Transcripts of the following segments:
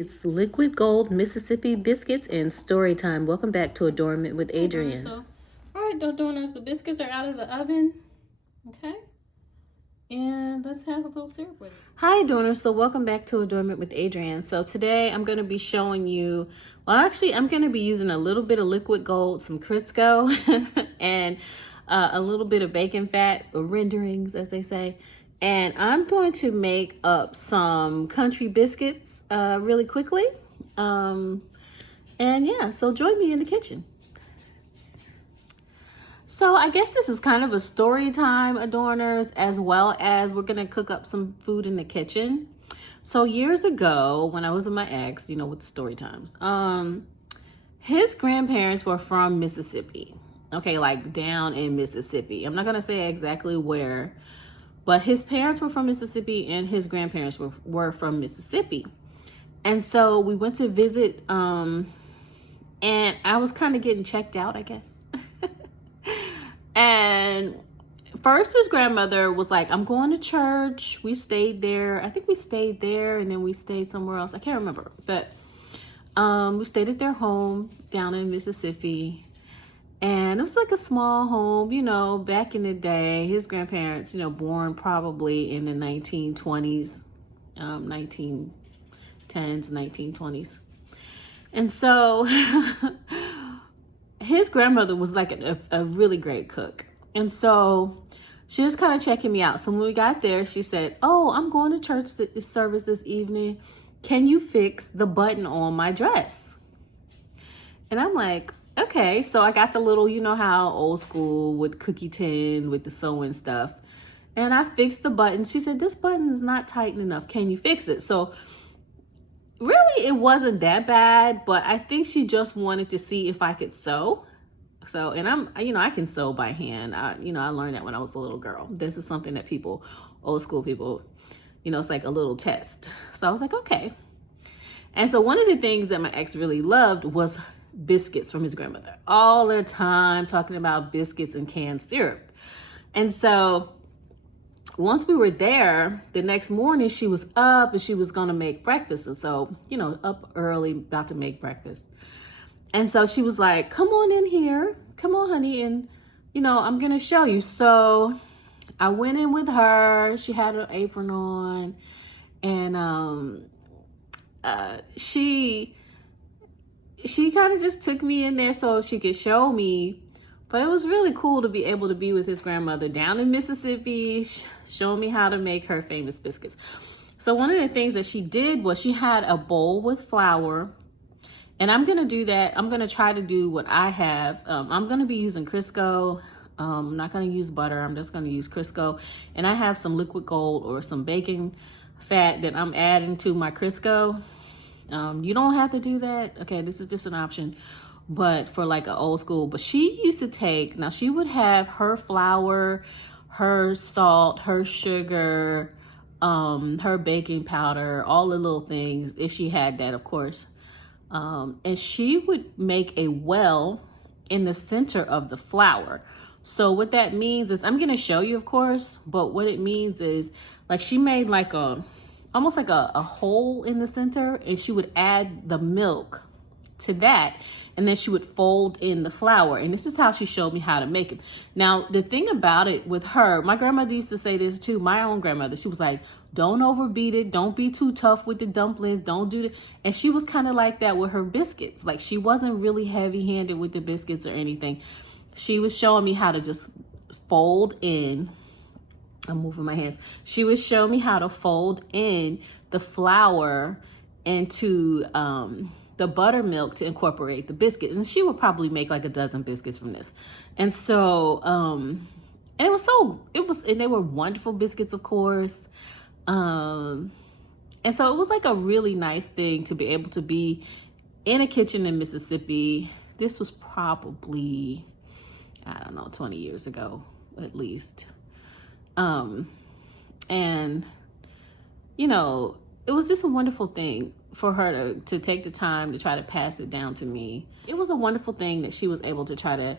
It's Liquid Gold Mississippi Biscuits and Storytime. Welcome back to Adornment with Adrienne. All right, Adorners, the biscuits are out of the oven. Okay. And let's have a little syrup with it. Hi, Adorners. So welcome back to Adornment with Adrienne. So today I'm going to be showing you, I'm going to be using a little bit of liquid gold, some Crisco, and a little bit of bacon fat, or renderings, as they say. And I'm going to make up some country biscuits really quickly. And yeah, so join me in the kitchen. So I guess this is kind of a story time, Adorners, as well as we're gonna cook up some food in the kitchen. So years ago, when I was with my ex, with the story times, his grandparents were from Mississippi. Okay, like down in Mississippi. I'm not gonna say exactly where, but his parents were from Mississippi and his grandparents were from Mississippi. And so we went to visit, and I was kind of getting checked out, I guess. And first his grandmother was like, I'm going to church. We stayed there. I think we stayed there and then we stayed somewhere else. I can't remember. But we stayed at their home down in Mississippi. And it was like a small home, back in the day. His grandparents, born probably in the 1920s, 1910s, 1920s. And so his grandmother was like a really great cook. And so she was kind of checking me out. So when we got there, she said, oh, I'm going to church service this evening. Can you fix the button on my dress? And I'm like, okay. So I got the little, how old school with cookie tin with the sewing stuff. And I fixed the button. She said, this button is not tight enough. Can you fix it? So really, it wasn't that bad, but I think she just wanted to see if I could sew. So, and I can sew by hand. I learned that when I was a little girl. This is something that old school people, it's like a little test. So I was like, okay. And so one of the things that my ex really loved was biscuits from his grandmother. All the time talking about biscuits and canned syrup. And so once we were there, the next morning she was up and she was going to make breakfast. And so, up early, about to make breakfast. And so she was like, come on in here. Come on, honey. And, I'm going to show you. So I went in with her. She had her apron on. And she kind of just took me in there so she could show me. But it was really cool to be able to be with his grandmother down in Mississippi, showing me how to make her famous biscuits. So one of the things that she did was she had a bowl with flour. And I'm going to do that. I'm going to try to do what I have. I'm going to be using Crisco. I'm not going to use butter. I'm just going to use Crisco. And I have some liquid gold or some bacon fat that I'm adding to my Crisco. You don't have to do that. Okay, this is just an option. But for like an old school. But she used to take, now she would have her flour, her salt, her sugar, her baking powder, all the little things, if she had that, of course. And she would make a well in the center of the flour. So what that means is, I'm going to show you, of course, but what it means is like she made like almost like a hole in the center, and she would add the milk to that, and then she would fold in the flour. And this is how she showed me how to make it. Now, the thing about it with her, my grandmother used to say this too, my own grandmother, she was like, don't overbeat it. Don't be too tough with the dumplings. Don't do that. And she was kind of like that with her biscuits. Like she wasn't really heavy handed with the biscuits or anything. She was showing me how to just fold in. I'm moving my hands. She would show me how to fold in the flour into, the buttermilk to incorporate the biscuit. And she would probably make like a dozen biscuits from this. And so, and they were wonderful biscuits, of course. And so it was like a really nice thing to be able to be in a kitchen in Mississippi. This was probably, 20 years ago, at least. And, it was just a wonderful thing for her to take the time to try to pass it down to me. It was a wonderful thing that she was able to try to,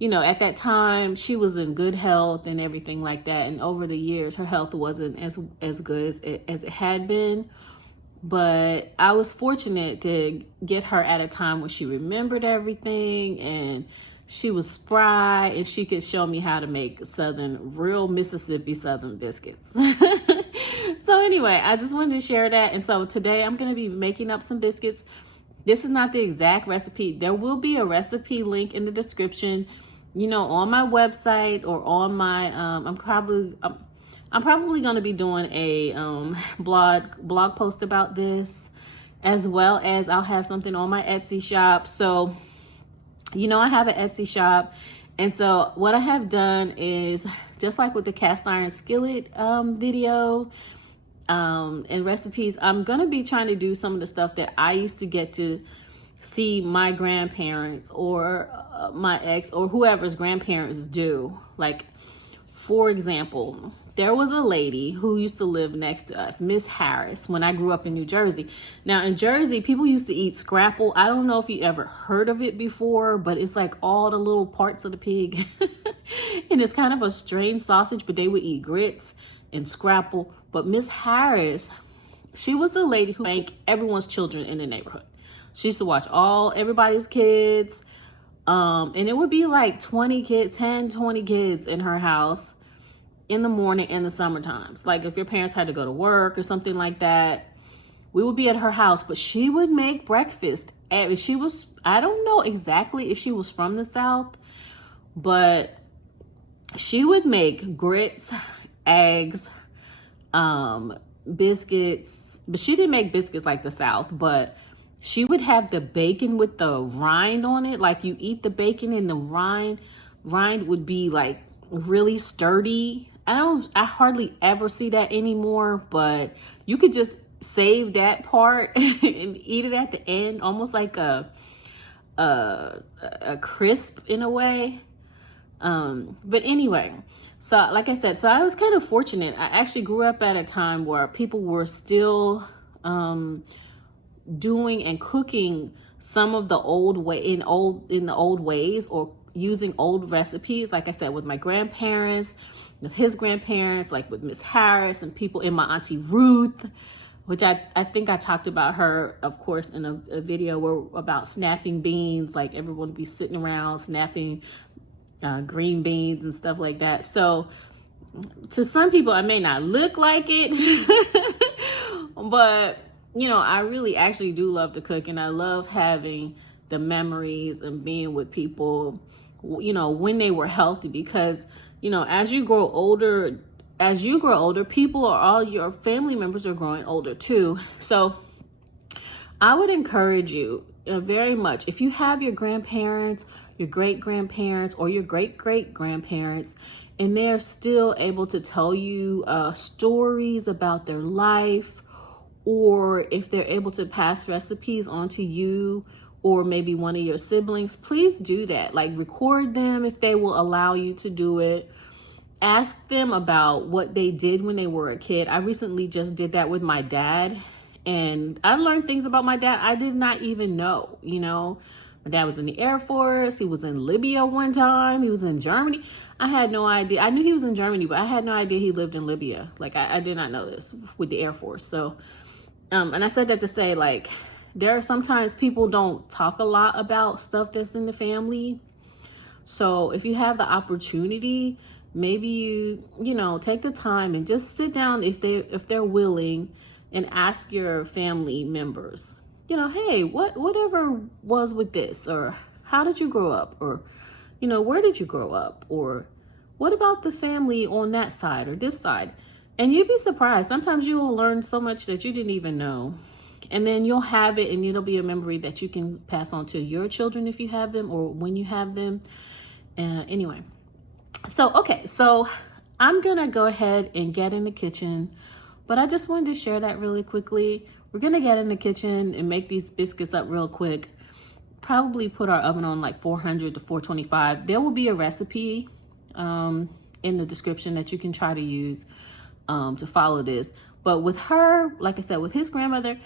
at that time she was in good health and everything like that. And over the years, her health wasn't as good as it had been. but I was fortunate to get her at a time when she remembered everything and she was spry and she could show me how to make real Mississippi Southern biscuits. So anyway, I just wanted to share that. And so today I'm going to be making up some biscuits. This is not the exact recipe. There will be a recipe link in the description, you know, on my website or on my, I'm probably going to be doing a blog post about this, as well as I'll have something on my Etsy shop. So, you know, I have an Etsy shop. And so what I have done is, just like with the cast iron skillet video and recipes, I'm going to be trying to do some of the stuff that I used to get to see my grandparents or my ex or whoever's grandparents do. Like, for example, there was a lady who used to live next to us, Miss Harris, when I grew up in New Jersey. Now, in Jersey, people used to eat scrapple. I don't know if you ever heard of it before, but it's like all the little parts of the pig. And it's kind of a strange sausage, but they would eat grits and scrapple. But Miss Harris, she was the lady who spanked everyone's children in the neighborhood. She used to watch everybody's kids. And it would be like 20 kids in her house in the morning in the summer times. Like if your parents had to go to work or something like that, we would be at her house, but she would make breakfast. And I don't know exactly if she was from the South, but she would make grits, eggs, biscuits, but she didn't make biscuits like the South, but she would have the bacon with the rind on it. Like you eat the bacon and the rind would be like really sturdy. I hardly ever see that anymore, but you could just save that part and eat it at the end, almost like a crisp in a way. But anyway, so like I said, so I was kind of fortunate. I actually grew up at a time where people were still doing and cooking some of the in the old ways, or using old recipes. Like I said, with my grandparents, with his grandparents, like with Miss Harris and people in my Auntie Ruth, which I think I talked about her, of course, in a video about snapping beans. Like everyone would be sitting around snapping green beans and stuff like that. So to some people, I may not look like it, but you know, I really actually do love to cook, and I love having the memories and being with people, you know, when they were healthy, because, you know, as you grow older, people or all your family members are growing older too. So I would encourage you very much, if you have your grandparents, your great-grandparents, or your great-great-grandparents, and they're still able to tell you stories about their life, or if they're able to pass recipes on to you or maybe one of your siblings, please do that. Like record them if they will allow you to do it. Ask them about what they did when they were a kid. I recently just did that with my dad, and I learned things about my dad I did not even know. You know, my dad was in the Air Force. He was in Libya one time. He was in Germany. I had no idea. I knew he was in Germany, but I had no idea he lived in Libya. Like I did not know this with the Air Force. So, and I said that to say, like, there are sometimes people don't talk a lot about stuff that's in the family. So if you have the opportunity, maybe you know, take the time and just sit down if they're willing, and ask your family members, you know, hey, whatever was with this, or how did you grow up, or, you know, where did you grow up, or what about the family on that side or this side? And you'd be surprised. Sometimes you will learn so much that you didn't even know. And then you'll have it, and it'll be a memory that you can pass on to your children if you have them, or when you have them. Anyway, so, okay, so I'm going to go ahead and get in the kitchen. But I just wanted to share that really quickly. We're going to get in the kitchen and make these biscuits up real quick. Probably put our oven on like 400 to 425. There will be a recipe in the description that you can try to use to follow this. But with her, like I said, with his grandmother,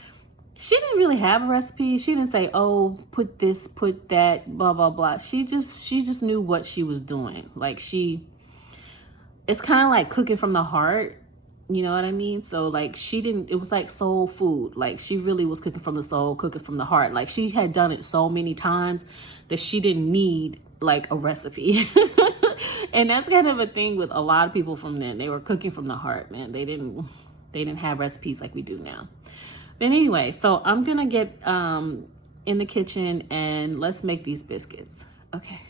she didn't really have a recipe. She didn't say, oh, put this, put that, blah, blah, blah. She just knew what she was doing. Like it's kind of like cooking from the heart. You know what I mean? So like it was like soul food. Like she really was cooking from the soul, cooking from the heart. Like she had done it so many times that she didn't need like a recipe. And that's kind of a thing with a lot of people from then. They were cooking from the heart, man. They didn't have recipes like we do now. But anyway, so I'm gonna get in the kitchen and let's make these biscuits. Okay.